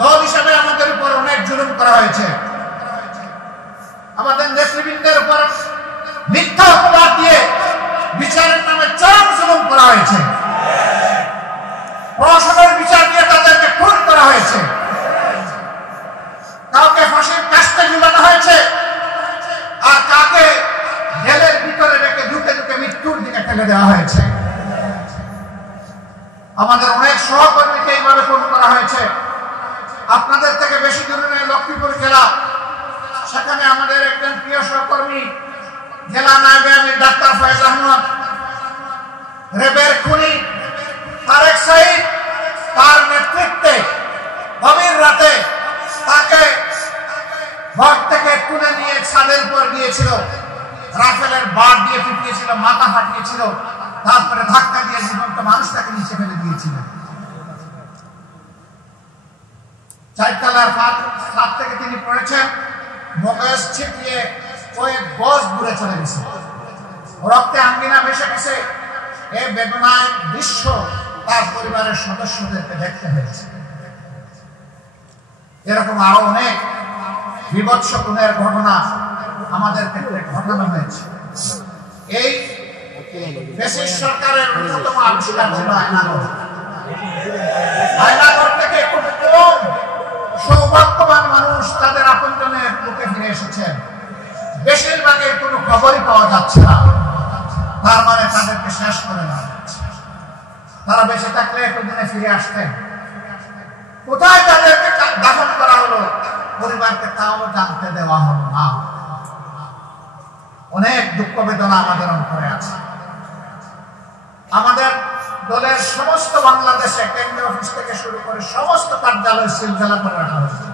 দল হিসাবে আমাদের উপর অনেক জুলুম করা হয়েছে, আমাদের নেতৃবৃন্দের উপর মিথ্যা অপবাদ দিয়ে বিচারের নামে চরম জুলুম করা হয়েছে, প্রশাসনের বিচার দিয়ে তাদেরকে খুন করা হয়েছে, কাউকে ফাঁসির কাস্তে ঝুলানো হয়েছে, আর কাকে জেলের ভিতরে রেখে ঢুকে ঢুকে মৃত্যুর দিকে ফেলে দেওয়া হয়েছে। আমাদের অনেক সহকর্মীকে এইভাবে খুন করা হয়েছে। আপনাদের থেকে বেশি দূরে নয় লক্ষ্মীপুর জেলা, সেখানে আমাদের একজন প্রিয় সহকর্মী জেলা নায়েবে আমির ডাক্তার ফয়েজ আহমদ, রেবের খুনি তারেক সাঈদ, তার নেতৃত্বে গভীর রাতে তাকে ঘর থেকে তুলে নিয়ে ছাদের উপর গিয়েছিল, রাফেলের বার দিয়ে পিটিয়েছিল, মাথা ফাটিয়েছিল, তারপরে ধাক্কা দিয়ে জীবন্ত মানুষটাকে নিচে ফেলে দিয়েছিল। চারতলার ছাদ থেকে তিনি পড়েছেন, মগজ ছিটিয়ে কয়েক গজ দূরে চলে গেছে, রক্তে আঙ্গিনা ভেসে গেছে। এই বেদনায় দৃশ্য তার পরিবারের সদস্যদেরকে দেখতে হয়েছে। এরকম আরো অনেক বিভৎস খুনের ঘটনা আমাদের ক্ষেত্রে ঘটানো হয়েছে। এই ফ্যাসিস্ট সরকারের অন্যতম আবিষ্কার ছিল আয়নাঘর। আয়নাঘর থেকে খুব কম সৌভাগ্যবান মানুষ তাদের আপনজনের বুকে ফিরে এসেছেন। বেশিরভাগের কোনো খবরই পাওয়া যাচ্ছে না, তার মানে তাদেরকে শেষ করে না। তারা বেঁচে থাকলে একদিনে ফিরে আসতেন। কোথায় তাদেরকে দাফন করা হলো, পরিবারকে তাও জানতে দেওয়া হলো না। অনেক দুঃখ বেদনা আমাদের অন্তরে আছে। আমাদের দলের সমস্ত বাংলাদেশে কেন্দ্রীয় অফিস থেকে শুরু করে সমস্ত কার্যালয় সিলগালা করে রাখা হয়েছে।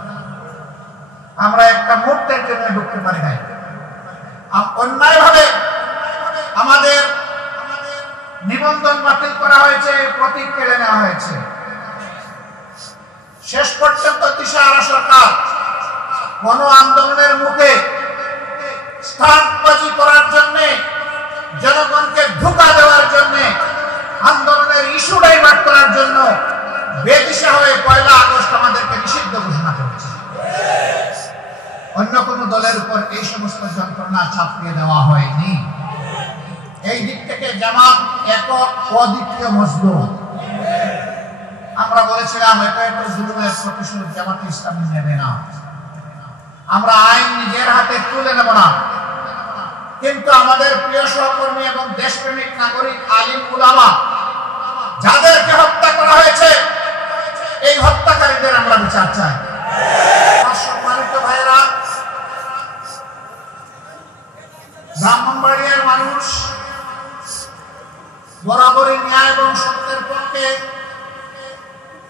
আমরা একটা মুহূর্তের জন্য ঢুকতে পারি নাই। অন্যায়ভাবে আমাদের নিবন্ধন বাতিল করা হয়েছে, প্রতীক কেড়ে নেওয়া হয়েছে। শেষ পর্যন্ত দিশাহারা সরকার গণ আন্দোলনের মুখে স্টান্টবাজি করার জন্য, জনগণকে ধোঁকা দেওয়ার জন্য, আন্দোলনের ইস্যু ডাইভার্ট করার জন্য বেদিশা হয়ে 1 আগস্ট আমাদেরকে নিষিদ্ধ ঘোষণা করেছে। অন্য কোন দলের উপর এই সমস্ত যন্ত্রণা চাপিয়ে দেওয়া হয়নি। এই দিক থেকে জামাত একক অদ্বিতীয় মজলুম। আমরা বলেছিলাম এটা একটা জুলুমের প্রতিশোধ জামাত ইসলামী নেবে না, আমরা আইন নিজের হাতে তুলে নেব না। কিন্তু আমাদের প্রিয় সহকর্মী এবং দেশপ্রেমিক নাগরিক আলিম উলামা যাদেরকে হত্যা করা হয়েছে, এই হত্যাকারীদের আমরা বিচার চাই। সম্মানিত ভাইয়েরা, ব্রাহ্মণবাড়িয়ার মানুষ বরাবরই ন্যায় এবং সত্যের পক্ষে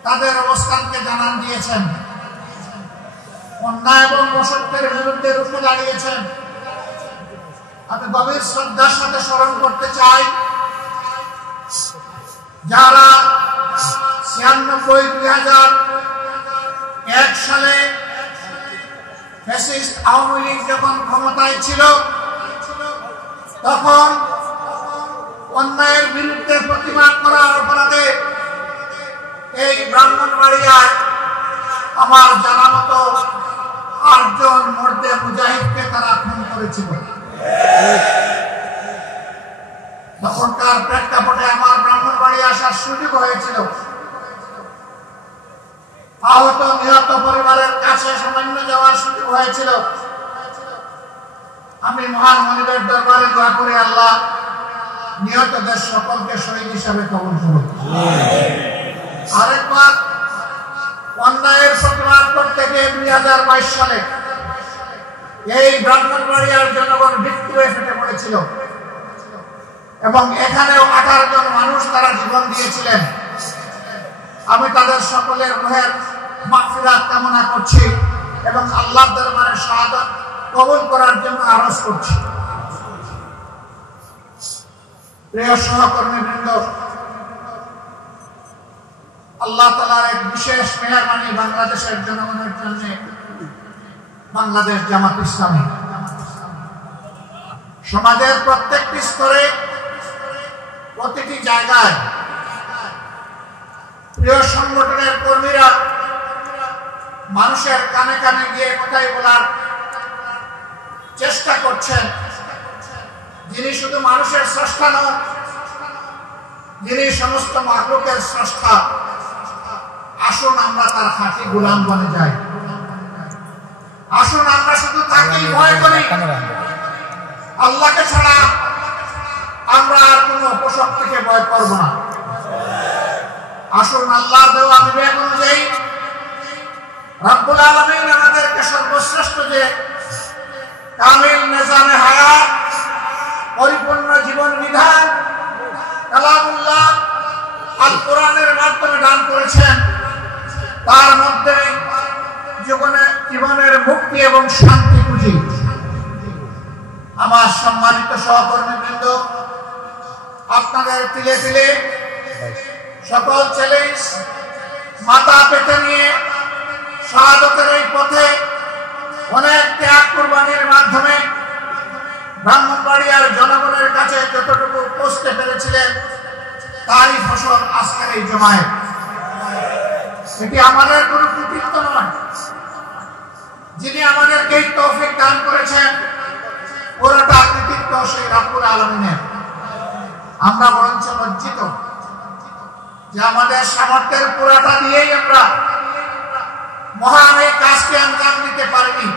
তাদের অবস্থানকে জানান দিয়েছেন, অন্যায় এবং অসত্যের বিরুদ্ধে রুখে দাঁড়িয়েছেন। আমি গভীর শ্রদ্ধার সাথে স্মরণ করতে চাই যারা 96-2001 সালে ফ্যাসিস্ট আওয়ামী লীগ যখন ক্ষমতায় ছিল, তখন অন্যায়ের বিরুদ্ধে প্রতিবাদ করার অপরাধে এই ব্রাহ্মণবাড়িয়ায় আমার জানা মতো 8 জন মর্দে মুজাহিদকে তারা খুন করেছিল। তখনকার প্রেক্ষাপটে আমার ব্রাহ্মণবাড়ি আসার সুযোগ হয়েছিল। আহত নিহত পরিবারের কাছে সামান্য যাওয়ার সুযোগ হয়েছিল। আমি মহান মনিবের দরবারে দোয়া করি, আল্লাহ নিহতদের সকলকে শহীদ হিসাবে কবুল করুন। আরেকবার অন্যায়ের প্রতিবাদ করতে গিয়ে 2022 সালে এই ব্রাহ্মণবাড়িয়ার জনগণ বিক্ষোভে ফেটে পড়েছিল এবং এখানেও 18 জন মানুষ তারা জীবন দিয়েছিলেন। আমি তাদের সকলের রুহের মাগফিরাত কামনা করছি এবং আল্লাহর দরবারে শাহাদাত কবুল করার জন্য আরজ করছি। প্রিয় সহকর্মীবৃন্দ, আল্লাহ তাআলার এক বিশেষ মেহেরবানি বাংলাদেশের জনগণের জন্য বাংলাদেশ জামাত ইসলামী সমাজের প্রত্যেকটি স্তরে, প্রতিটি জায়গায় প্রিয় সংগঠনের কর্মীরা মানুষের কানে কানে গিয়ে কথাই বলার চেষ্টা করছেন, যিনি শুধু মানুষের স্রষ্টা নন, যিনি সমস্ত মাখলুকের স্রষ্টা। আসুন আমরা তার খাঁটি গোলাম বনে যাই। আসুন আমরা শুধু তাকেই ভয় করি, আল্লাহকে ছাড়া আমরা আর কোন উপশক্তিকে ভয় করব না। আসুন আল্লাহর দেওয়া বিবেক অনুযায়ী রব্বুল আলামিন আমাদেরকে সর্বশ্রেষ্ঠ যে কামিল নিজামে হায়াত, পরিপূর্ণ জীবন বিধান কালামুল্লাহ আল কোরআনের মাধ্যমে দান করেছেন, তার মধ্যে জীবনের মুক্তি এবং শান্তি খুঁজি। আমার সম্মানিত সহকর্মীবৃন্দ, আপনাদের তিলে তিলে সকল চ্যালেঞ্জ মাথা পেতে নিয়ে শাহাদাতের এই পথে অনেক ত্যাগ কুরবানির মাধ্যমে ব্রাহ্মণবাড়িয়ার জনগণের কাছে যতটুকু পৌঁছতে পেরেছিলেন, তারই ফসল আজকের এই জমায়েত। এটি আমাদের কোনো কৃতিত্ব নয়, যিনি আমাদেরকে এই তৌফিক দান করেছেন পুরোটা কৃতিত্ব সেই রব্বুল আলামিনের। আমরা বরঞ্চ লজ্জিত যে আমাদের সামর্থ্যের পুরাটা দিয়েই আমরা মহান এই কাজকে আঞ্জাম দিতে পারিনি।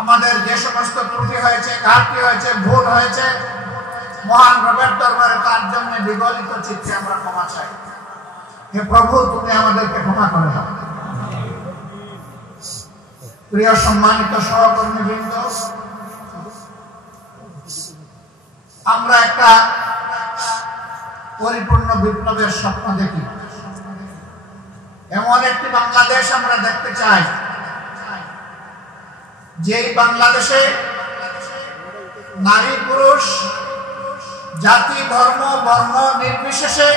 আমাদের যে সমস্ত ত্রুটি হয়েছে, ঘাটতি হয়েছে, ভুল হয়েছে, মহান রবের দরবারে তার জন্য বিগলিত চিত্তে আমরা ক্ষমা চাই। হে প্রভু, তুমি আমাদেরকে ক্ষমা করে দাও। প্রিয় সম্মানিত সহকর্মীবৃন্দ, আমরা একটা পরিপূর্ণ বিপ্লবের স্বপ্ন দেখি। এমন একটি বাংলাদেশ আমরা দেখতে চাই, যেই বাংলাদেশে নারী পুরুষ জাতি ধর্ম বর্ণ নির্বিশেষে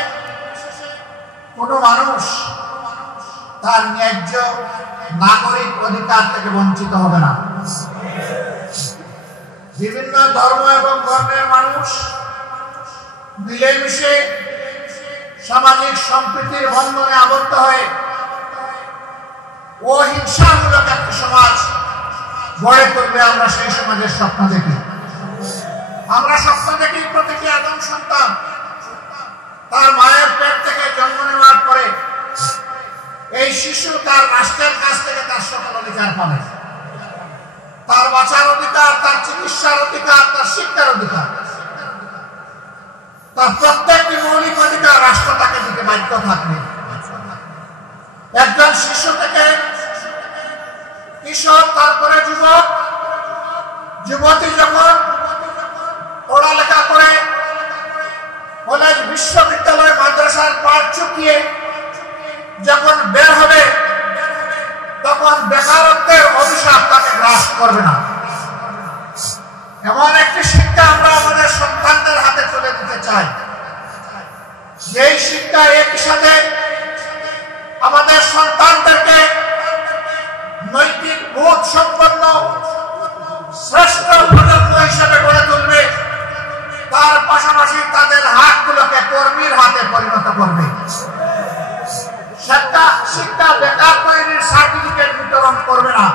কোনো মানুষ তার ন্যায্য নাগরিক অধিকার থেকে বঞ্চিত হবে না। বিভিন্ন ধর্ম এবং বর্ণের মানুষ মিলেমিশে সামাজিক সম্প্রীতির বন্ধনে আবদ্ধ হয়ে অহিংসামূলক একটি সমাজ গড়ে তুলবে। আমরা সেই সমাজের স্বপ্ন দেখি। আমরা স্বপ্ন দেখি প্রতিটি আদম সন্তান তার মায়ের পেট থেকে জন্ম নেওয়ার পরে এই শিশু তার রাষ্ট্রের কাছ থেকে তার সকল অধিকার পাবে। তার বাঁচার অধিকার, তার চিকিৎসার অধিকার, তার শিক্ষার অধিকার, তার প্রত্যেকটি মৌলিক অধিকার রাষ্ট্র তাকে দিতে বাধ্য থাকবে। একজন শিশু থেকে কিশোর, তারপরে যুবক, যুবতী যখন পড়ালেখা করে কলেজ বিশ্ববিদ্যালয় মাদ্রাসার পাঠ চুকিয়ে যখন বের হবে, তখন বেকারত্বের অভিশাপ তাকে গ্রাস করবে না। এমন একটি শিক্ষা আমরা আমাদের সন্তানদের হাতে তুলে দিতে চাই, যেই শিক্ষা একই সাথে আমাদের সন্তানদেরকে নৈতিক বোধ সম্পন্ন শ্রেষ্ঠ প্রজন্ম হিসেবে গড়ে তুলবে, তার পাশাপাশি তাদের হাতগুলোকে কর্মীর হাতে পরিণত করবে। শিক্ষা বেকার তৈরির সার্টিফিকেট বিতরণ করবে না।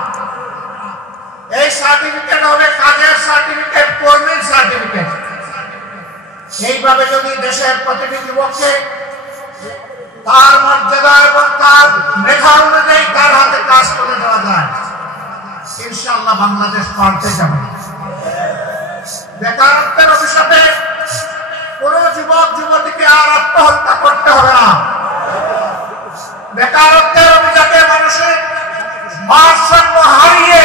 এই সার্টিফিকেট হবে কাজের সার্টিফিকেট, কর্মীর সার্টিফিকেট। এইভাবে যদি দেশের প্রতিটি যুবককে তার মর্যাদা এবং তার মেধা অনুযায়ী তার হাতে কাজ করে দেওয়া যায়, ইনশাআল্লাহ বাংলাদেশ পাল্টে যাবে। বেকারত্বের অভিশাপে কোন যুবক যুবতীকে আর আত্মহত্যা করতে হবে না। বেকারত্বের অভিশাপে মানুষের ভারসাম্য হারিয়ে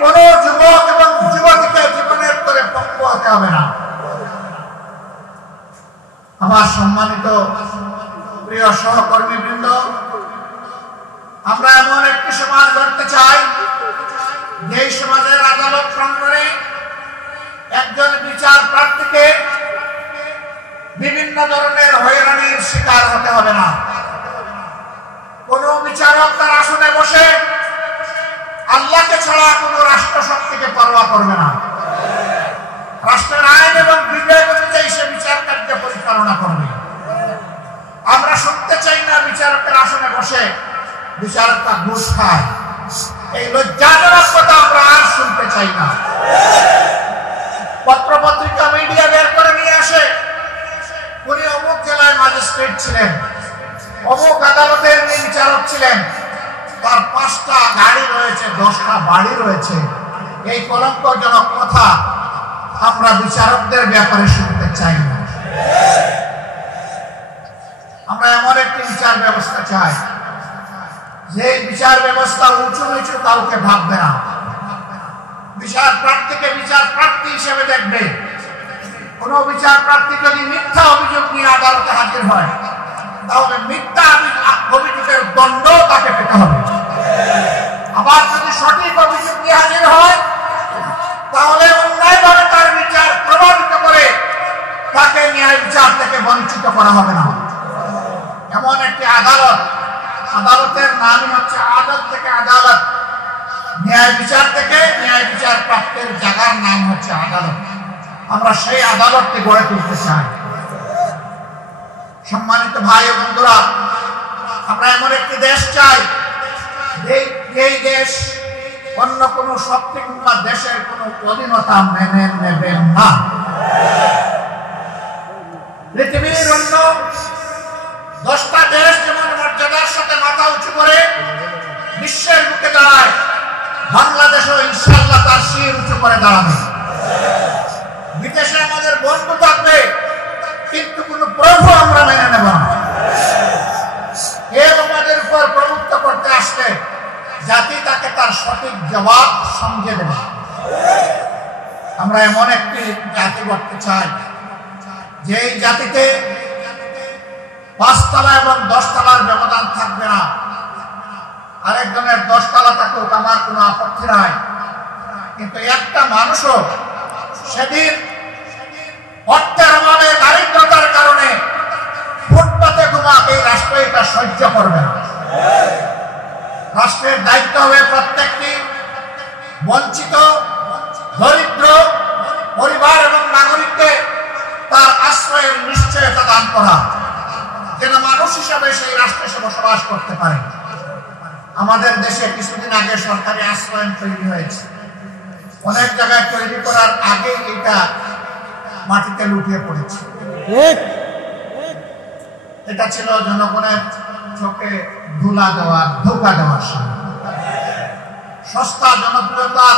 কোন যুবক এবং যুবতীকে জীবনের করে পক্ষ হতে হবে না। আমার সম্মানিত প্রিয় সহকর্মীবৃন্দ, আমরা এমন একটি সমাজ গড়তে চাই, যেই সমাজের আদালত প্রাঙ্গণে একজন বিচার প্রার্থীকে বিভিন্ন ধরনের হয়রানির শিকার হতে হবে না। কোন বিচারক তার আসনে বসে আল্লাহকে ছাড়া কোন রাষ্ট্র শক্তিকে পরোয়া করবে না। রাষ্ট্রের আইন এবং বিবেক অনুযায়ী সে বিচার কার্য পরিচালনা করবে। আমরা শুনতে চাই না বিচারকের আসনে বসে বিচারকরা ঘুষ খায়। এই লজ্জাজনক কথা আমরা আর শুনতে চাই না। পত্র পত্রিকা মিডিয়া বের করে নিয়ে আসে, উনি অমুক জেলায় ম্যাজিস্ট্রেট ছিলেন, অমুক আদালতের বিচারক ছিলেন, তার 5টা গাড়ি রয়েছে, 10টা বাড়ি রয়েছে। এই কলঙ্কজনক কথা আমরা বিচারকদের ব্যাপারে শুনতে চাই না। আমরা এমন একটি বিচার ব্যবস্থা চাই যে বিচার ব্যবস্থা উঁচু নিচু কাউকে ভাববে না, বিচার প্রার্থীকে বিচার প্রার্থী হিসেবে দেখবে। কোন বিচার প্রার্থী যদি মিথ্যা অভিযোগ নিয়ে আদালতে হাজির হয়, তাহলে মিথ্যা অভিযোগের দণ্ড তাকে পেতে হবে। আবার যদি সঠিক অভিযোগ নিয়ে হাজির হয়, তাহলে অন্যায়ভাবে তার বিচার প্রভাবিত করে তাকে ন্যায় বিচার থেকে বঞ্চিত করা হবে না। এমন একটি আদালত, আদালতের নামই হচ্ছে আদালত থেকে আদালত, ন্যায় বিচার থেকে ন্যায় বিচার প্রাপ্তের জায়গার নাম হচ্ছে আদালত। আমরা সেই আদালতকে গড়ে তুলতে চাই। সম্মানিত ভাই ও বন্ধুরা, আমরা এমন একটি দেশ চাই, এই দেশ অন্য কোন শক্তি কিংবা দেশের কোন অধীনতা মেনে নেবেন না। পৃথিবীর অন্য 10টা দেশ যেমন মর্যাদার সাথে মাথা উঁচু করে বিশ্বের বুকে দাঁড়ায়, বাংলাদেশও ইনশাআল্লাহ তার শির উঁচু করে দাঁড়াবে। বিদেশে আমাদের বন্ধু থাকবে, কিন্তু কোন প্রভু আমরা মেনে নেব না। কেউ আমাদের উপর প্রভুত্ব করতে আসলে জাতি তাকে তার সঠিক জবাব সমঝে দেবে। আমরা এমন একটি জাতি গড়তে চাই যেই জাতিতে 5 তলা এবং 10 তলার ব্যবধান থাকবে না। আরেকজনের 10 তলা থাকুক, আমার কোনো আপত্তি নাই, কিন্তু একটা মানুষও সেদিন অর্থের অভাবে দারিদ্রতার কারণে ফুটপাতে ঘুমাক এই রাষ্ট্র এটা সহ্য করবে না। রাষ্ট্রের দায়িত্ব হবে প্রত্যেকটি বঞ্চিত দরিদ্র পরিবার এবং নাগরিককে তার আশ্রয়ের নিশ্চয়তা দান করা, যেন মানুষ হিসাবে সেই রাষ্ট্রে সে বসবাস করতে পারে। আমাদের দেশে কিছুদিন আগে সরকারি আশ্রয় তৈরি হয়েছে, অনেক জায়গায় তৈরি করার আগে এটা মাটিতে লুটিয়ে পড়েছে। এটা ছিল জনগণের চোখে ধুলা দেওয়া, ধোঁকা দেওয়ার সময়, সস্তা জনপ্রিয়তা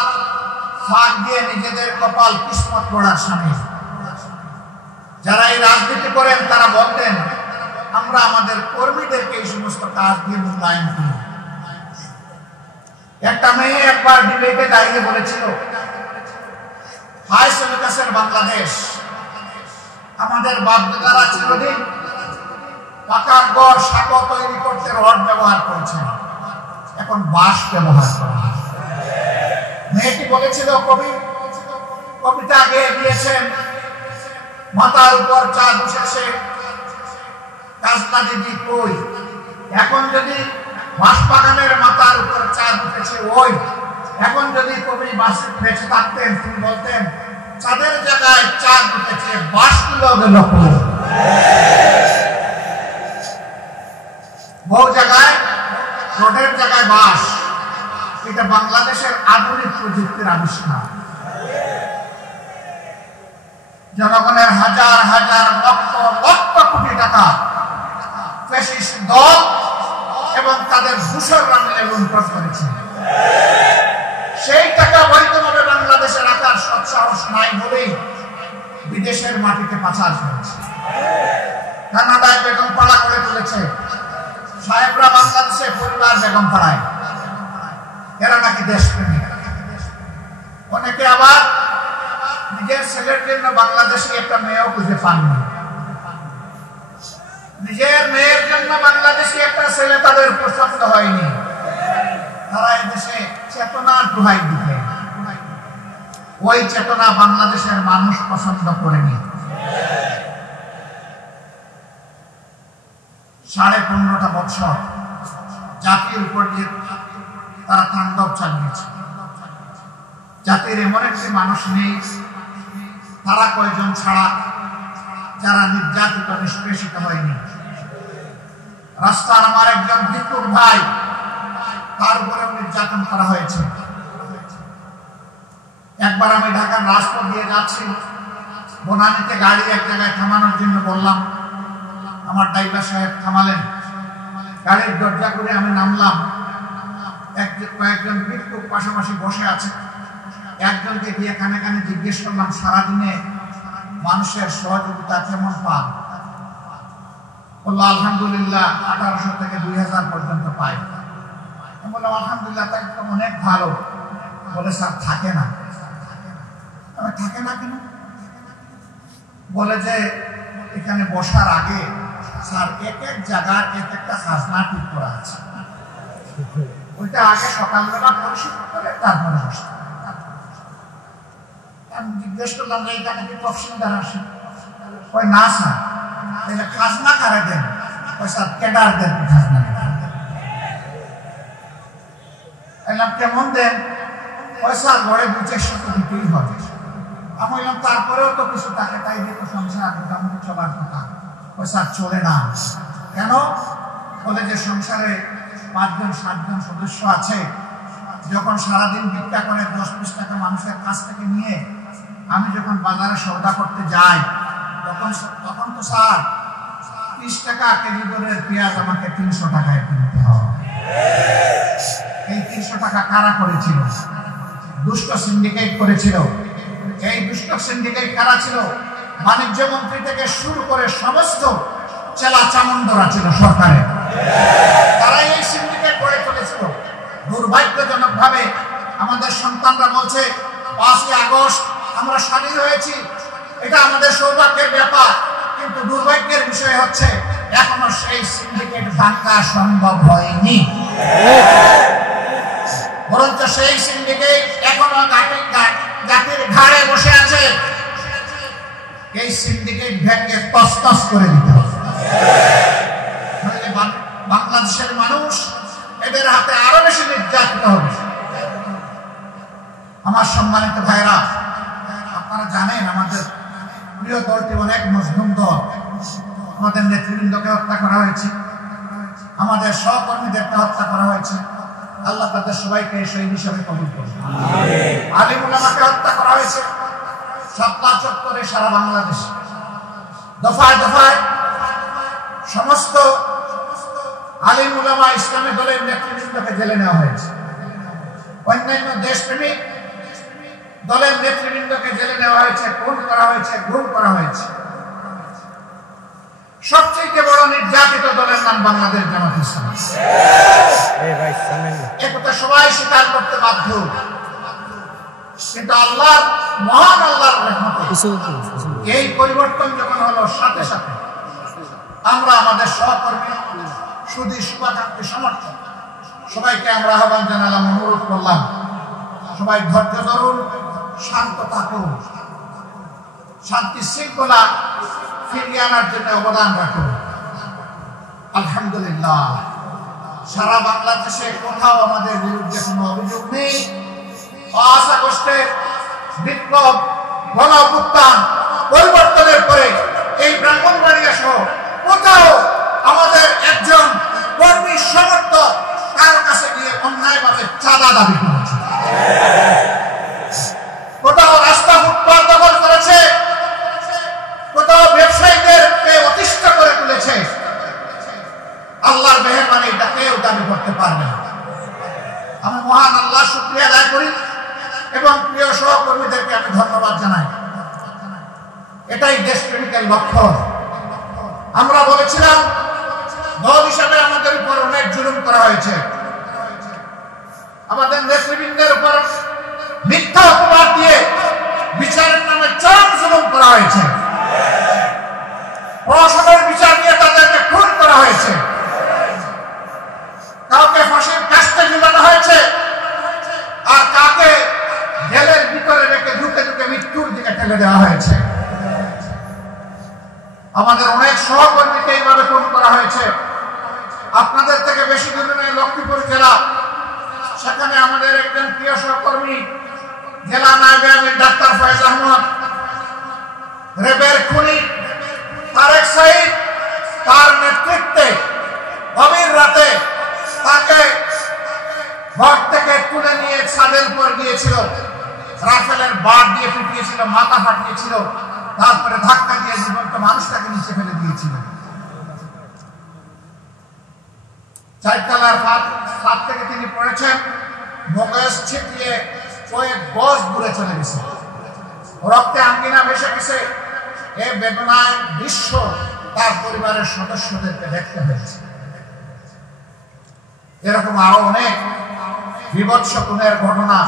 ফাঁক দিয়ে নিজেদের কপাল কিসমত পড়ার স্বামী। যারা এই রাজনীতি করেন তারা বলতেন আমরা আমাদের কর্মীদেরকে এই সমস্ত কাজ দিয়ে মূল্যায়ন করি। একটা মেয়ে একবার ডিবেটে দাঁড়িয়ে বলেছিল, হাই শ্রমিকাসের বাংলাদেশ, আমাদের বাপদাদারা চিরদিন পাকার ঘর সাঁকো তৈরি করতে রড ব্যবহার করেছেন, এখন বাঁশ ব্যবহার করা। মেয়েটি বলেছিল, কবিতা গেয়ে দিয়েছেন, মাথার উপর চাঁদ উঠেছে, কাজলা দিদি কই, এখন যদি বাঁশ বাগানের মাথার উপর চাঁদ উঠেছে ওই, এখন যদি কবি বেঁচে থাকতেন তিনি বলতেন চাঁদের জায়গায় চাঁদ উঠেছে, বাঁশগুলো গেল বহু জায়গায় রোডের জায়গায় বাঁশ। এটা বাংলাদেশের আধুনিক প্রযুক্তির আবিষ্কার। জনগণের হাজার হাজার লক্ষ লক্ষ কোটি টাকা ফ্যাসিস্ট দল এবং তাদের দূষররা মিলে লুণ্ঠন করেছে। সেই টাকা বৈধভাবে বাংলাদেশে রাখার সৎসাহস নাই বলেই বিদেশের মাটিতে পাচার করেছে। কানাডায় বেগমপাড়া করে তুলেছে, সাহেবরা বাংলাদেশে পরিবার বেগমপাড়ায়, এরা নাকি দেশপ্রেমিক। অনেকে আবার নিজের ছেলের জন্য বাংলাদেশে একটা মেয়েও খুঁজে পাননি, নিজের মেয়ের জন্য বাংলাদেশে একটা ছেলে তাদের পছন্দ হয়নি, তারা এদেশে চেতনার দোহাই দিতে, ওই চেতনা বাংলাদেশের মানুষ পছন্দ করেনি। 15.5 বছর জাতির উপর দিয়ে তারা তাণ্ডব চালিয়েছে। জাতির এমন একটি মানুষ নেই, তারা কয়জন ছাড়া যারা নির্যাতিত নিষ্পেষিত হয়নি। রাস্তার আমার একজন ভিক্ষুক ভাই নির্যাতন করা হয়েছে। একবার আমি ঢাকার রাজপথ দিয়ে যাচ্ছি, বনানীতে গাড়ি এক জায়গায় থামানোর জন্য বললাম, আমার ড্রাইভার সাহেব থামালেন। গাড়ির দরজা করে আমি নামলাম। কয়েকজন ভিক্ষুক পাশাপাশি বসে আছে। একজনকে গিয়ে কানে কানে জিজ্ঞেস করলাম, সারাদিনে মানুষের সহযোগিতা কেমন পান? বললো, আলহামদুলিল্লাহ 1800 থেকে 2000 পর্যন্ত পাই। আমি বললাম, আলহামদুলিল্লাহ, তাই তো অনেক ভালো। বলে, স্যার থাকে না। আমি, থাকে না কেন? বলে যে এখানে বসার আগে স্যার এক এক জায়গার এক একটা খাজনা ঠিক করা আছে, ওইটা আগে সকালবেলা পরিশোধ করে তারপরে বসতে। আমি জিজ্ঞেস করলাম যে এইখানে কি তফসিলদার আসে? কই না স্যার। তাহলে খাজনা কারে দেন? কই স্যার কেডার দেন খাজনা। বললাম, কেমন দেন? কই স্যার ঘরে 200-400 তো দিতেই হবে। আমি বললাম, তারপরেও তো কিছু টাকা তাই দিয়ে তো সংসার মোটামুটি চলার কথা। কই স্যার চলে না। কেন? বলে যে সংসারে 5-7জন সদস্য আছে, যখন সারাদিন ভিক্ষা করে 10-20 টাকা মানুষের কাছ থেকে নিয়ে আমি যখন বাজারে সওদা করতে যাই, তখন তো স্যার 30 টাকা কেজি দরের পেঁয়াজ আমাকে 300 টাকায় কিনতে হয়। এই 300 টাকা কারা করেছিল? দুষ্ট সিন্ডিকেট করেছিল। এই দুষ্ট সিন্ডিকেট কারা ছিল? বাণিজ্য মন্ত্রী থেকে শুরু করে সমস্ত চেলা চামুন্ডরা ছিল সরকারের। তারাই এই সিন্ডিকেট গড়ে তুলেছিল। দুর্ভাগ্যজনক ভাবে আমাদের সন্তানরা বলছে 5ই আগস্ট আমরা স্বাধীন হয়েছি, এটা আমাদের সৌভাগ্যের ব্যাপার। কিন্তু দুর্ভাগ্যের বিষয় হচ্ছে এখনো সেই সিন্ডিকেট ভাঙা সম্ভব হয়নি। বরঞ্চ সেই সিন্ডিকেট এখনো জাতির ঘাড়ে বসে আছে। এই সিন্ডিকেট ভেঙে তছনছ করে দিতে হবে। বাংলাদেশের মানুষ এদের হাতে আরো বেশি নির্যাতিত হবে। আমার সম্মানিত ভাইরা, আপনারা জানেন আমাদের প্রিয় দলটি অনেক মজলুম দল। আমাদের নেতৃবৃন্দকে হত্যা করা হয়েছে, আমাদের সহকর্মীদেরকে হত্যা করা হয়েছে। আল্লাহ তাদের সবাইকে শহীদ হিসেবে কবুল করুন। আলিম উলামাকে হত্যা করা হয়েছে শাপলা চত্বরে সারা বাংলাদেশে। দফায় দফায় সমস্ত আলিম উলামা ইসলামী দলের নেতৃবৃন্দকে জেলে নেওয়া হয়েছে। অন্যান্য দেশপ্রেমিক দলের নেতৃবৃন্দকে জেলে নেওয়া হয়েছে, খুন করা হয়েছে, গুম করা হয়েছে। সবচেয়ে বড় নির্যাতিত দলের নাম বাংলাদেশ জামাত ইসলামী। একথা সবাই স্বীকার করতে বাধ্য। কিন্তু আল্লাহ, মহান আল্লাহর রহমতে এই পরিবর্তন যখন হলো, সাথে সাথে আমরা আমাদের সহকর্মী, সুধী, শুভাকাঙ্ক্ষী, সমর্থক সবাইকে আমরা আহ্বান জানালাম, অনুরোধ করলাম, সবাই ধৈর্য ধরুন, শান্ত থাকুন, শান্তি শৃঙ্খলা ফিরিয়ে আনার জন্য অবদান রাখুন। আলহামদুলিল্লাহ, সারা বাংলাদেশে কোথাও আমাদের বিরুদ্ধে কোনো অভিযোগ নেই। 5 আগস্টের বিপ্লব, গণ অভ্যুত্থান, পরিবর্তনের পরে এই ব্রাহ্মণবাড়িয়া সহ কোথাও আমাদের একজন কর্মী সমর্থক কারো কাছে গিয়ে অন্যায়ভাবে চাঁদা দাবি করেছে, কোথাও রাস্তা ফুটপাত দখল করেছে, কোথাও ব্যবসায়ীদেরকে অতিষ্ঠ করে তুলেছে। আল্লাহর মেহেরবানি এটা কেউ দাবি করতে পারবে না। আমি মহান আল্লাহ শুকরিয়া আদায় করি এবং প্রিয় সহকর্মীদেরকে আমি ধন্যবাদ জানাই। এটাই দেশপ্রেমিকের লক্ষ্য। আমরা বলেছিলাম দল হিসাবে আমাদের উপর অনেক জুলুম করা হয়েছে, আমাদের নেতৃবৃন্দের উপর মিথ্যা অপবাদ দিয়ে বিচারের নামে চরম জুলুম করা হয়েছে, প্রশাসনের বিচার দিয়ে তাদেরকে খুন করা হয়েছে, কাউকে ফাঁসির কাস্তে ঝুলানো হয়েছে, আর কাকে জেলের ভিতরে রেখে ঢুকে ঢুকে মৃত্যুর দিকে ঠেলে দেওয়া হয়েছে। আমাদের অনেক সহকর্মীকে এইভাবে খুন করা হয়েছে। আপনাদের থেকে বেশি দূরে নয়, লক্ষ্মীপুর জেলা, সেখানে আমাদের একজন প্রিয় সহকর্মী জেলা নায়েবে আমির ডাক্তার ফয়েজ আহমদ, রেবের খুনি তারেক সাঈদ, তার নেতৃত্বে গভীর রাতে তাকে ঘর থেকে দিয়েছিল, রাফেলের বার দিয়ে পিটিয়েছিল, মাথা ফাটিয়েছিল, তারপরে ধাক্কা দিয়ে জীবন্ত মানুষটাকে নিচে ফেলে দিয়েছিল। চারতলার ছাদ থেকে তিনি পড়েছেন, মগজ ছিটিয়ে কয়েক গজ দূরে চলে গেছে, রক্তে আঙ্গিনা ভেসে গেছে। এই বেদনায় দৃশ্য তার পরিবারের সদস্যদেরকে দেখতে হয়েছে। এরকম আরো অনেক বিভৎস খুনের ঘটনা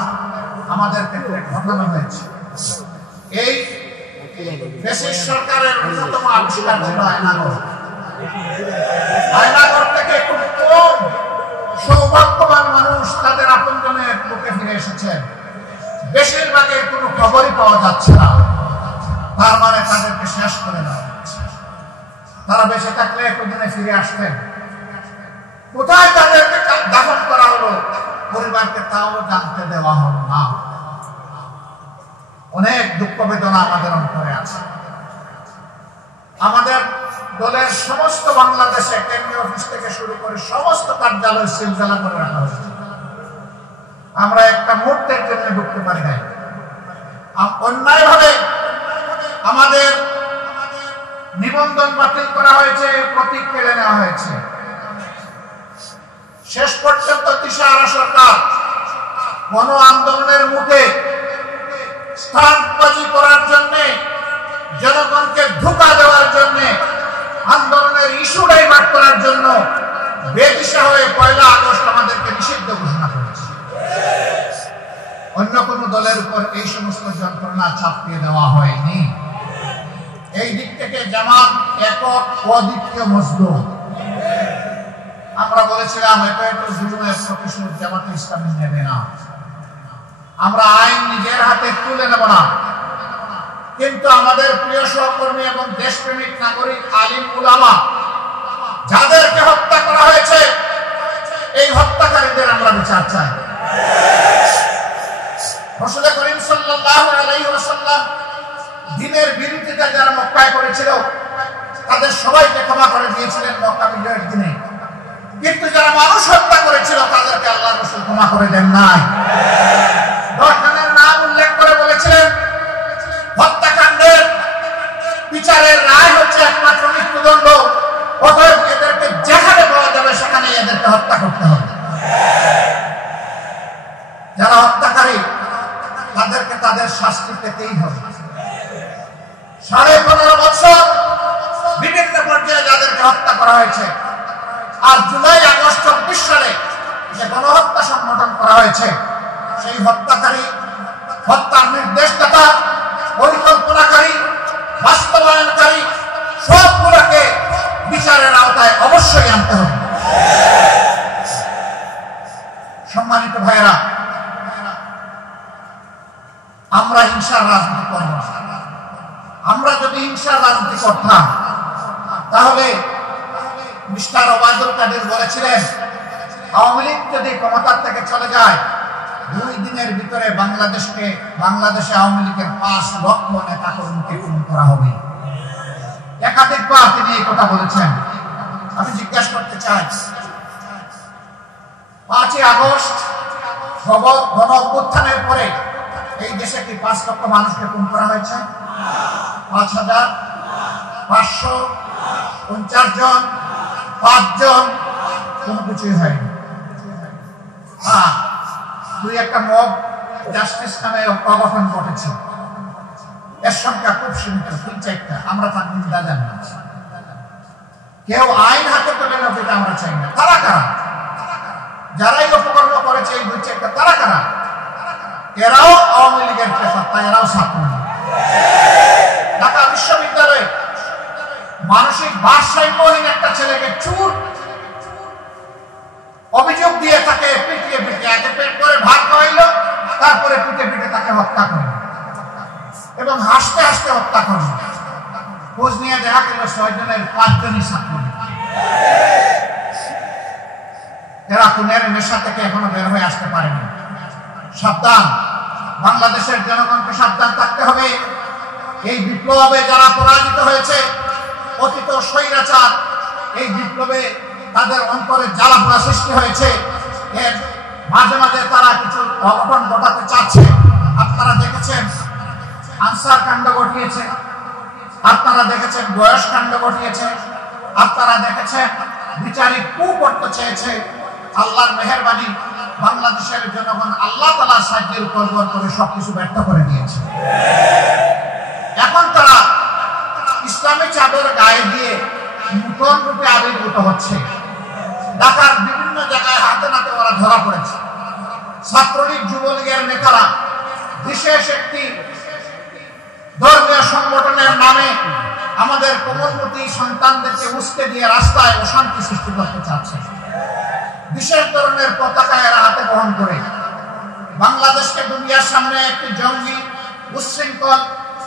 আমাদের ক্ষেত্রে ঘটানো হয়েছে। এই দেশের সরকারের অন্যতম আবিষ্কার ছিল আয়নাঘর। আয়নাঘর থেকে খুব কম সৌভাগ্যবান মানুষ তাদের আপনজনের বুকে ফিরে এসেছেন। বেশিরভাগের কোনো খবরই পাওয়া যাচ্ছে না, তার মানে তাদেরকে শেষ করে দেওয়া হচ্ছে। তারা বেঁচে থাকলে একদিনে ফিরে আসতেন। কোথায় তাদেরকে দাফন করা হলো পরিবারকে তাও জানতে দেওয়া হলো না। অনেক দুঃখ বেদনা আমাদের অন্তরে আছে। আমাদের দলের সমস্ত বাংলাদেশে কেন্দ্রীয় অফিস থেকে শুরু করে সমস্ত কার্যালয় সিলগালা করে রাখা হয়েছে। আমরা একটা মুহূর্তের জন্য ঢুকতে পারি নাই। অন্যায় ভাবে আমাদের নিবন্ধন বাতিল করা হয়েছে, প্রতীক কেড়ে নেওয়া হয়েছে। শেষ পর্যন্ত দিশাহারা সরকার গণ আন্দোলনের মুখে স্টান্টবাজি করার জন্য, জনগণকে ধোঁকা দেওয়ার জন্য, আন্দোলনের ইস্যু ডাইভার্ট করার জন্য বেদিশা হয়ে 1 আগস্ট আমাদেরকে নিষিদ্ধ ঘোষণা করেছে। অন্য কোন দলের উপর এই সমস্ত যন্ত্রণা চাপিয়ে দেওয়া হয়নি। এই দিক থেকে জামাত একক অদ্বিতীয় মজলুম। আমরা বলেছিলাম এত জুলুমের প্রতিশোধ জামাতে ইসলামী নেবে না, আমরা আইন নিজের হাতে তুলে নেব না। কিন্তু আমাদের প্রিয় সহকর্মী এবং দেশপ্রেমিক নাগরিক আলিম উলামা যাদেরকে হত্যা করা হয়েছে, এই হত্যাকারীদের আমরা বিচার চাই। রাসূল করিম সাল্লাল্লাহু আলাইহি ওয়াসাল্লাম দ্বীনের বিরোধিতা যারা মক্কায় করেছিল তাদের সবাইকে ক্ষমা করে দিয়েছিলেন মক্কা বিজয়ের দিনে। কিন্তু যারা মানুষ হত্যা করেছিল তাদেরকে আল্লাহর রাসূল ক্ষমা করে দেন নাই। 10 জনের নাম উল্লেখ করে বলেছিলেন হত্যাকাণ্ডের বিচারের রায় হচ্ছে একমাত্র মৃত্যুদণ্ড, অতএব এদেরকে যেখানে পাওয়া যাবে সেখানে এদেরকে হত্যা করতে হবে। যারা হত্যাকারী তাদেরকে তাদের শাস্তি পেতেই হবে। 15.5 বছর বিভিন্ন পর্যায়ে যাদেরকে হত্যা করা হয়েছে, আর জুলাই আগস্ট 24 সালে যে গণহত্যা সংগঠন করা হয়েছে, সেই হত্যাকারী, হত্যার নির্দেশদাতা, পরিকল্পনাকারী, বাস্তবায়নকারী সবগুলোকে বিচারের আওতায় অবশ্যই আনতে হবে। সম্মানিত ভাইয়েরা, আমরা হিংসার রাজনীতি করব না। আমরা যদি হিংসার রাজনীতি করতাম তাহলে মিস্টার ওবায়দুল কাদের বলেছিলেন আওয়ামী লীগ যদি ক্ষমতার থেকে চলে যায় 2 দিনের ভিতরে বাংলাদেশে আওয়ামী লীগের 5 লক্ষ নেতা কর্মীকে খুন করা হবে। একাধিকবার তিনি এই কথা বলেছেন। আমি জিজ্ঞাসা করতে চাই, 5 আগস্ট গণ অভ্যুত্থানের পরে এই দেশে কি 5 লক্ষ মানুষকে খুন করা হয়েছে? 5,000, 500, 50 জন, 5 জন, কোনো কিছুই হয়নি। হ্যাঁ, 2-1টা মব জাস্টিস নামে অঘটন ঘটেছে, এর সংখ্যা খুব সীমিত, 3-4টা। আমরা তার নিন্দা জানাচ্ছি। কেউ আইন হাতে তুলে নেবে এটা আমরা চাই না। তারা কারা? যারাই অপকর্ম করেছে এই 2-4টা, তারা কারা? এরাও আওয়ামী লীগের প্রেফার, এরাও ছাত্র। ঢাকা বিশ্ববিদ্যালয়ে মানসিক ভারসাম্যহীন একটা ছেলেকে চুর অভিযোগ দিয়ে তাকে পিটিয়ে আগে পেট করে ভাত খাওয়াইল, তারপরে পিটে তাকে হত্যা করল এবং হাসতে হাসতে হত্যা করল। খোঁজ নিয়ে দেখা গেল 6 জনের 5 জনই ছাত্র। এরা খুনের নেশা থেকে এখনো বের হয়ে আসতে পারেনি। সাবধান, বাংলাদেশের জনগণকে সাবধান থাকতে হবে। এই বিপ্লবে যারা পরাজিত হয়েছে, অতীত স্বৈরাচার, এই বিপ্লবে তাদের অন্তরে জ্বালাপোড়া সৃষ্টি হয়েছে। এর মাঝে মাঝে তারা কিছু অঘটন ঘটাতে চাচ্ছে। আপনারা দেখেছেন আনসার কাণ্ড ঘটিয়েছে, আপনারা দেখেছেন বয়স কাণ্ড ঘটিয়েছে, আপনারা দেখেছেন বিচারিক কূ করতে চেয়েছে। আল্লাহর মেহেরবানি, বাংলাদেশের জনগণ আল্লাহ তাআলার সাহায্যের উপর ভর করে সবকিছু ব্যর্থ করে দিয়েছে। এখন তারা ইসলামী চাদর গায়ে দিয়ে নূতন রূপে আবির্ভূত হচ্ছে। ঢাকার বিভিন্ন জায়গায় হাতে নাতে ওরা ধরা পড়েছে। ছাত্রলীগ, যুবলীগের নেতারা বিশেষ একটি ধর্মীয় সংগঠনের নামে আমাদের কোমলমতি সন্তানদেরকে উস্কে দিয়ে রাস্তায় অশান্তি সৃষ্টি করতে চাচ্ছে। বিশেষ ধরনের পতাকা এরা হাতে বহন করে বাংলাদেশকে দুনিয়ার সামনে একটি জঙ্গি, উচ্ছৃঙ্খল,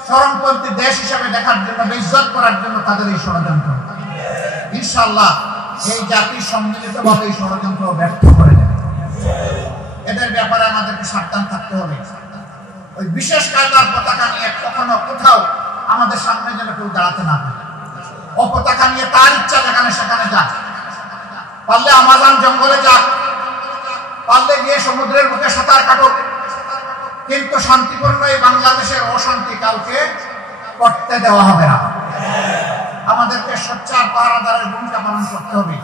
চরমপন্থী দেশ হিসেবে দেখার জন্য, বেইজ্জত করার জন্য তাদের এই ষড়যন্ত্র। ইনশাআল্লাহ এই জাতি সম্মিলিতভাবে এই ষড়যন্ত্র ব্যর্থ করে দেবে। এদের ব্যাপারে আমাদেরকে সাবধান থাকতে হবে। ওই বিশেষ কায়দার পতাকা নিয়ে কখনো কোথাও আমাদের সামনে যেন কেউ দাঁড়াতে না পারে। ও পতাকা নিয়ে তার ইচ্ছা যেখানে সেখানে যাক, পারলে আমাজন জঙ্গলে যাক, পারলে গিয়ে সমুদ্রের বুকে সাঁতার কাটুক, কিন্তু শান্তিপূর্ণ এই বাংলাদেশের অশান্তি কাউকে করতে দেওয়া হবে না। আমাদেরকে সোচ্চার পাহারাদারের ভূমিকা পালন করতে হবে।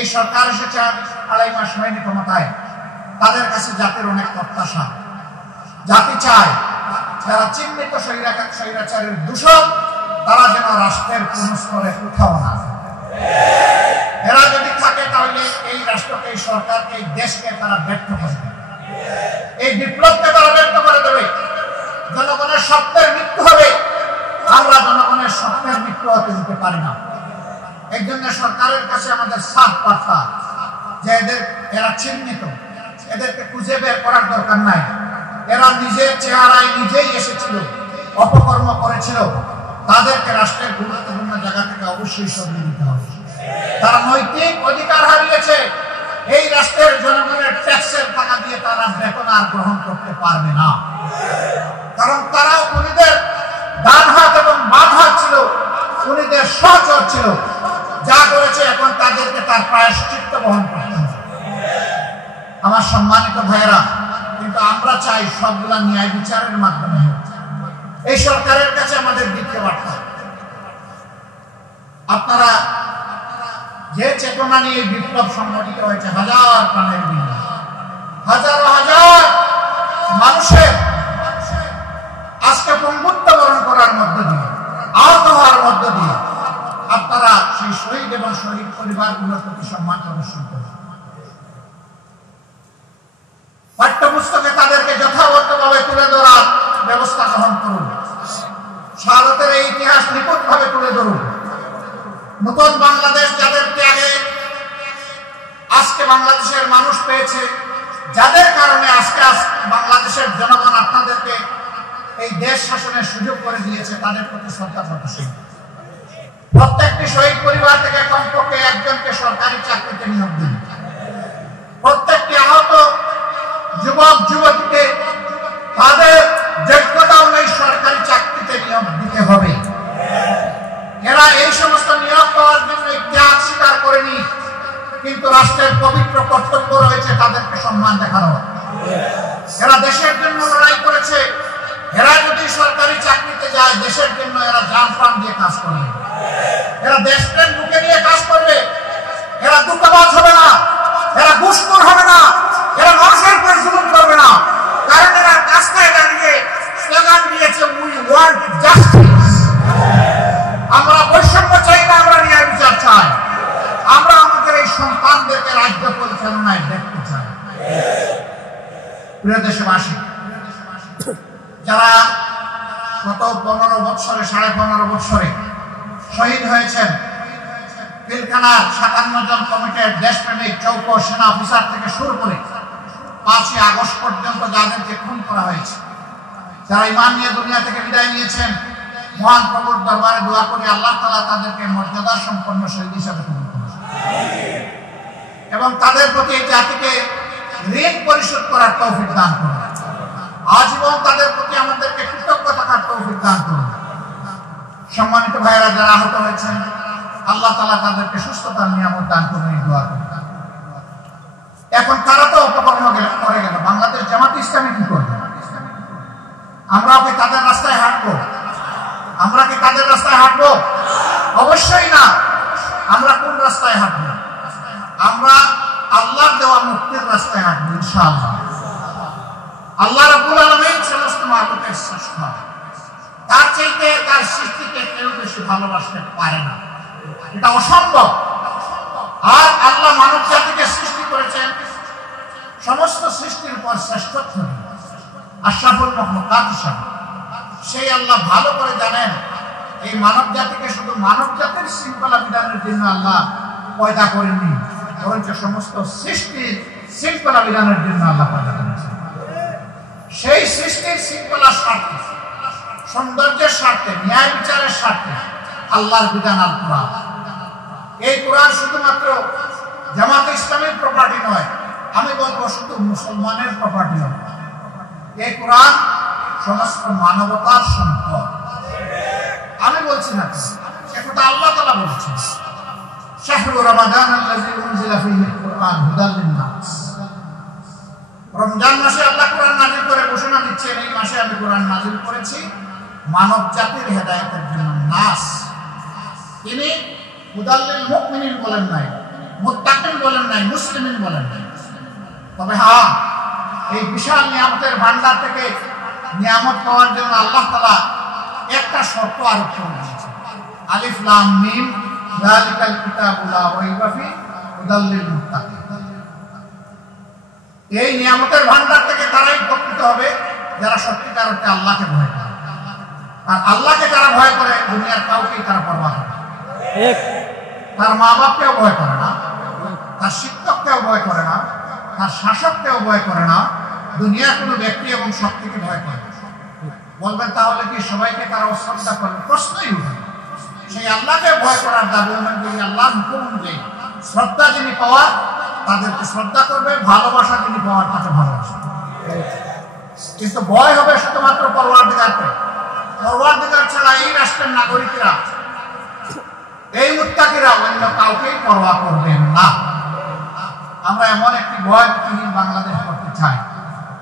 এই সরকার এসেছে 2.5 মাস হয়নি ক্ষমতায়। তাদের কাছে জাতির অনেক প্রত্যাশা। জাতি চায় যারা চিহ্নিত স্বৈরাচারের দূষণ, তারা যেন রাষ্ট্রের কোন স্তরে কোথাও না। এরা যদি থাকে তাহলে এই রাষ্ট্রকে, এই সরকারকে, এই দেশকে তারা ব্যর্থ করে দেবে। এই বিপ্লবকে তারা ব্যর্থ করে দেবে। জনগণের স্বপ্নের মৃত্যু হবে। আমরা জনগণের স্বপ্নের মৃত্যু হতে দিতে পারি না। এই জন্য সরকারের কাছে আমাদের সাফ বার্তা যে এরা চিহ্নিত, এদেরকে খুঁজে বের করার দরকার নাই। এরা নিজের চেহারায় নিজেই এসেছিল, অপকর্ম করেছিল। তাদেরকে রাষ্ট্রের গুরুত্বপূর্ণ জায়গা থেকে অবশ্যই সরিয়ে দিতে হবে। তারা নৈতিক অধিকার হারিয়েছে। এই রাষ্ট্রের জনগণের ট্যাক্সের টাকা দিয়ে তারা বেতন আর গ্রহণ করতে পারবে না। কারণ তারাও খুনিদের ডান হাত এবং বাম হাত ছিল, খুনিদের সহচর ছিল। যা করেছে এখন তাদেরকে তার প্রায়শ্চিত্ত বহন করতে হবে। আমার সম্মানিত ভাইয়েরা, কিন্তু আমরা চাই সবগুলা ন্যায় বিচারের মাধ্যমে হোক। এই সরকারের কাছে আমাদের দ্বিতীয় বার্তা, আপনারা যে চেতনা নিয়ে বিপ্লব সংগঠিত হয়েছে, হাজার প্রাণের বিনিময়ে, হাজার হাজার মানুষের আজকে পঙ্গুত্ব বরণ করার মধ্য দিয়ে, আহত হওয়ার মধ্য দিয়ে আপনারা সেই শহীদ এবং শহীদ পরিবারগুলোর প্রতি সম্মান প্রদর্শন করুন। পাঠ্যপুস্তকে তাদেরকে যথাযথভাবে তুলে ধরার ব্যবস্থা গ্রহণ করুন। শাহাদাতের এই ইতিহাস নিখুঁতভাবে তুলে ধরুন। নতুন বাংলাদেশ যাদের ত্যাগে আজকে বাংলাদেশের মানুষ পেয়েছে, যাদের কারণে আজকে বাংলাদেশের জনগণ আপনাদেরকে এই দেশ শাসনের সুযোগ করে দিয়েছে, তাদের প্রতি শ্রদ্ধা প্রদর্শন। প্রত্যেকটি শহীদ পরিবার থেকে কমপক্ষে একজনকে সরকারি চাকরিতে নিয়োগ দিন। প্রত্যেকটি আহত যুবক যুবতীকে তাদের যোগ্যতা অনুযায়ী সরকারি চাকরিতে নিয়োগ দিতে হবে। এরা এই সমস্ত নিয়োগ পাওয়ার জন্য ত্যাগ স্বীকার করেনি, কিন্তু রাষ্ট্রের পবিত্র কর্তব্য রয়েছে তাদেরকে সম্মান দেখানো। এরা দেশের জন্য লড়াই করেছে। এরা যদি সরকারি চাকরিতে যায়, দেশের জন্য এরা জান প্রাণ দিয়ে কাজ করবে। এরা দেশপ্রেম বুকে নিয়ে কাজ করবে। এরা দুঃখবাজ হবে না, এরা ঘুষখোর হবে না, এরা মানুষের উপর জুলুম করবে না। কারণ এরা রাস্তায় দাঁড়িয়ে স্লোগান দিয়েছে, উই ওয়ান্ট জাস্টিস। আমরা বৈষম্য চাই না, আমরা ন্যায় বিচার চাই। আমরা আমাদের এই সন্তানদেরকে রাজ্য পরিচালনায় দেখতে চাই। প্রিয় দেশবাসী, যারা গত 15 বছরে, 15.5 বছরে শহীদ হয়েছেন, পিলখানার 57 জন কমিটির দেশপ্রেমিক চৌকো সেনা অফিসার থেকে শুরু করে 5ই আগস্ট পর্যন্ত যাদেরকে খুন করা হয়েছে, যারা ঈমান নিয়ে দুনিয়া থেকে বিদায় নিয়েছেন, মহান প্রভুর দরবারে দোয়া করি আল্লাহ তাআলা তাদেরকে মর্যাদা সম্পন্ন শহীদ হিসেবে কবুল করুন এবং তাদের প্রতি এই জাতিকে ঋণ পরিশোধ করার তৌফিক দান করুন। আজীবন তাদের প্রতি আমাদেরকে কৃতজ্ঞ থাকার তৌফিক দান করুন। সম্মানিত ভাইয়েরা, যারা আহত হয়েছেন, আল্লাহ তাআলা তাদেরকে সুস্থতার নিয়ামত দান করুন, এই দোয়া করুন। এখন তারা তো অপকর্ম করে গেল, বাংলাদেশ জামাত ইসলামী কি করবে? আমরাও কি তাদের রাস্তায় হাঁটবো? আমরা কি তাদের রাস্তায় হাঁটবো? অবশ্যই না। আমরা কোন রাস্তায় হাঁটবো? আমরা আল্লাহর দেওয়া মুক্তির রাস্তায় হাঁটবো ইনশাআল্লাহ। আল্লাহ রাব্বুল আলামিন সমস্ত মাখলুকের স্রষ্টা, তার চাইতে তার সৃষ্টিকে কেউ বেশি ভালোবাসতে পারে না, এটা অসম্ভব। আর আল্লাহ মানব জাতিকে সৃষ্টি করেছেন সমস্ত সৃষ্টির উপর শ্রেষ্ঠত্ব দিয়ে, আশরাফুল মাখলুকাত হিসাবে। সেই আল্লাহ ভালো করে জানেন এই মানব জাতিকে শুধু মানব জাতির শৃঙ্খলা বিধানের জন্য আল্লাহ পয়দা করেননি, বরঞ্চ সমস্ত সৃষ্টির শৃঙ্খলা বিধানের জন্য আল্লাহ পয়দা করেছেন। সেই সৃষ্টির শৃঙ্খলার স্বার্থে, সৌন্দর্যের স্বার্থে, ন্যায় বিচারের স্বার্থে আল্লাহর বিধান আল কোরআন। এই কোরআন শুধুমাত্র জামাত ইসলামের প্রপার্টি নয়, আমি বলবো শুধু মুসলমানের প্রপার্টি নয়। এই কোরআন সমস্ত মানবতার সম্পদ। আমি বলছি না, সেটা আল্লাহ তাআলা বলছেন, শাহরু রমাদান আল্লাযী উনজিলা ফীহিল কুরআন হুদাল লিন-নাস। রমজান মাসে আল্লাহ কোরআন নাযিল করে ঘোষণা দিচ্ছেন, এই মাসে আমি কোরআন নাযিল করেছি মানব জাতির হেদায়েতের জন্য। নাস, তিনি হুদাল লিল মুমিনিন বলেন নাই, মুত্তাকিন বলেন নাই, মুসলিমিন বলেন নাই। তবে হ্যাঁ, এই বিশাল নিয়ামতের ভান্ডার থেকে নিয়ামত পাওয়ার জন্য আল্লাহ তাআলা একটা শর্ত আরোপ করে দিয়েছেন, আলিফ লাম মিম যালিকাল কিতাবু লা রাইবা ফীহি হুদাল লিল মুত্তাকিন। এই নিয়ামতের ভান্ডার থেকে তারাই উপকৃত হবে যারা সত্যিকার অর্থে আল্লাহকে ভয় করে। আর আল্লাহকে যারা ভয় করে দুনিয়ার কাউকেই তারা পরোয়া করে না। তার মা বাপকেও ভয় করে না, তার শিক্ষককেও ভয় করে না, তার শাসককেও ভয় করে না, দুনিয়ার কোনো ব্যক্তি এবং শক্তিকে ভয় করে। বলবেন তাহলে কি সবাইকে তারা অশ্রদ্ধা করবে? প্রশ্নই উঠে। সেই আল্লাহকে ভয় করার দাবি অনুযায়ী, আল্লাহর হুকুম অনুযায়ী শ্রদ্ধা যিনি পাওয়ার তাদেরকে শ্রদ্ধা করবে, ভালোবাসা যিনি পাওয়ার তাকে ভালোবাসবে। কিন্তু ভয় হবে শুধুমাত্র পরওয়ারদিগারকে। পরওয়ারদিগার ছাড়া এই রাষ্ট্রের নাগরিকরা, এই মুত্তাকিরা অন্য কাউকেই পরোয়া করবেন না। আমরা এমন একটি ভয় বাংলাদেশ করতে চাই